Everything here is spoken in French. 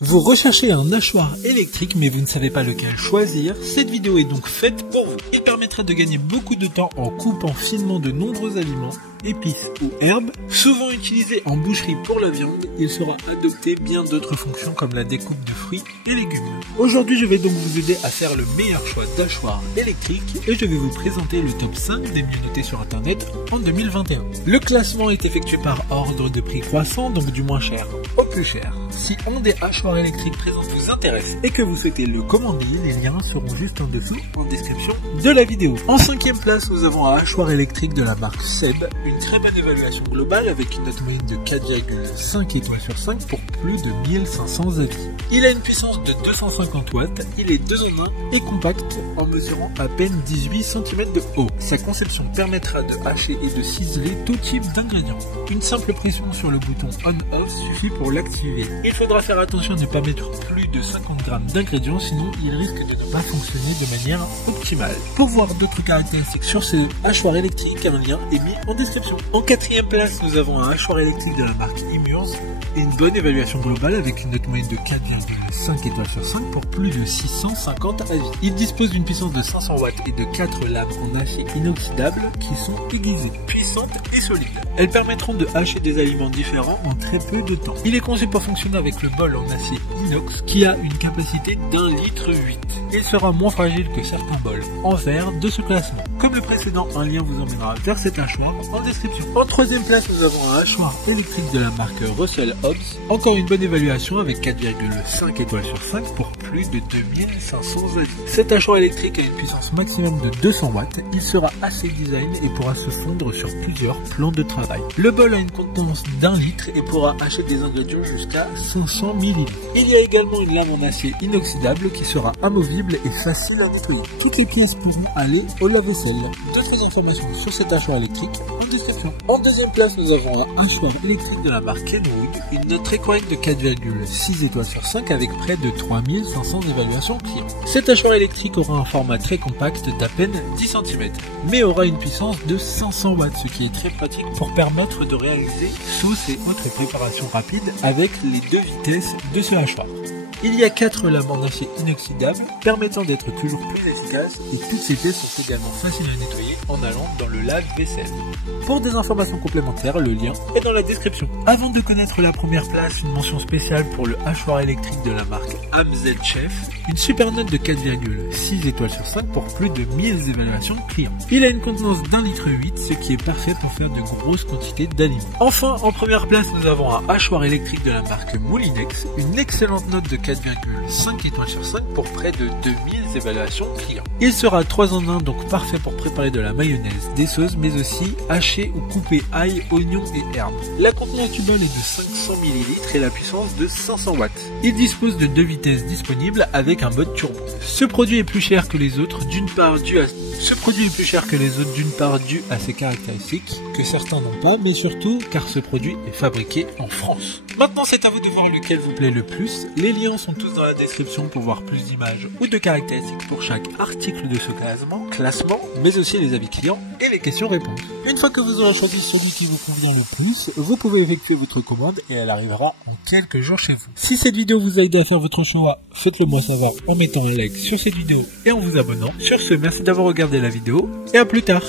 Vous recherchez un hachoir électrique mais vous ne savez pas lequel choisir, cette vidéo est donc faite pour vous. Il permettra de gagner beaucoup de temps en coupant finement de nombreux aliments, épices ou herbes. Souvent utilisé en boucherie pour la viande, il sera adopté bien d'autres fonctions comme la découpe de fruits et légumes. Aujourd'hui je vais donc vous aider à faire le meilleur choix d'hachoir électrique et je vais vous présenter le top 5 des mieux notés sur internet en 2021. Le classement est effectué par ordre de prix croissant, donc du moins cher au plus cher. Si un des hachoirs électriques présents vous intéresse et que vous souhaitez le commander, les liens seront juste en dessous en description de la vidéo. En 5e place, nous avons un hachoir électrique de la marque Seb, une très bonne évaluation globale avec une note moyenne de 4,5 étoiles sur 5 pour plus de 1500 avis. Il a une puissance de 250 watts, il est 2 en 1 et compact en mesurant à peine 18 cm de haut. Sa conception permettra de hacher et de ciseler tout type d'ingrédients. Une simple pression sur le bouton on-off suffit pour l'activer. Il faudra faire attention à ne pas mettre plus de 50 grammes d'ingrédients, sinon il risque de ne pas fonctionner de manière optimale. Pour voir d'autres caractéristiques sur ce hachoir électrique, un lien est mis en description. En 4e place, nous avons un hachoir électrique de la marque Imurs et une bonne évaluation globale avec une note moyenne de 4,5 étoiles sur 5 pour plus de 650 avis. Il dispose d'une puissance de 500 watts et de 4 lames en acier inoxydable qui sont aiguisées, puissantes et solides. Elles permettront de hacher des aliments différents en très peu de temps. Il est conçu pour fonctionner avec le bol en acier inox qui a une capacité d'1,8 litre. Il sera moins fragile que certains bols en verre de ce classement. Comme le précédent, un lien vous emmènera vers cet hachoir en description. En 3e place, nous avons un hachoir électrique de la marque Russell Hobbs. Encore une bonne évaluation avec 4,5 étoiles sur 5 pour plus de 2500 avis. Cet hachoir électrique a une puissance maximum de 200 watts. Il sera assez design et pourra se fondre sur plusieurs plans de travail. Le bol a une contenance d'1 litre et pourra hacher des ingrédients jusqu'à 500 ml. Il y a également une lame en acier inoxydable qui sera amovible et facile à nettoyer. Toutes les pièces pourront aller au lave-vaisselle. D'autres informations sur cet hachoir électrique en description. En 2e place, nous avons un hachoir électrique de la marque Kenwood, une note très correcte de 4,6 étoiles sur 5 avec près de 3500 évaluations clients. Cet hachoir électrique aura un format très compact d'à peine 10 cm, mais aura une puissance de 500 watts, ce qui est très pratique pour permettre de réaliser sauces et autres préparations rapides avec les 2 vitesses de ce hachoir. Il y a 4 lames en acier inoxydable permettant d'être toujours plus efficace et toutes ces pièces sont également faciles à nettoyer en allant dans le lave-vaisselle. Pour des informations complémentaires, le lien est dans la description. Avant de connaître la première place, une mention spéciale pour le hachoir électrique de la marque AMZ Chef, une super note de 4,6 étoiles sur 5 pour plus de 1000 évaluations clients. Il a une contenance d'1,8 litre, ce qui est parfait pour faire de grosses quantités d'aliments. Enfin, en première place, nous avons un hachoir électrique de la marque Moulinex, une excellente note de 4,5 étoiles sur 5 pour près de 2000 évaluations clients. Il sera 3 en 1, donc parfait pour préparer de la mayonnaise, des sauces, mais aussi hacher ou couper ail, oignons et herbes. La contenance du bol est de 500 ml et la puissance de 500 watts. Il dispose de 2 vitesses disponibles avec un mode turbo. Ce produit est plus cher que les autres, d'une part dû à ses caractéristiques que certains n'ont pas, mais surtout car ce produit est fabriqué en France. Maintenant, c'est à vous de voir lequel vous plaît le plus. Les liens sont tous dans la description pour voir plus d'images ou de caractéristiques pour chaque article de ce classement, mais aussi les avis clients et les questions-réponses. Une fois que vous aurez choisi celui qui vous convient le plus, vous pouvez effectuer votre commande et elle arrivera en quelques jours chez vous. Si cette vidéo vous a aidé à faire votre choix, faites-le moi savoir en mettant un like sur cette vidéo et en vous abonnant. Sur ce, merci d'avoir regardé la vidéo et à plus tard.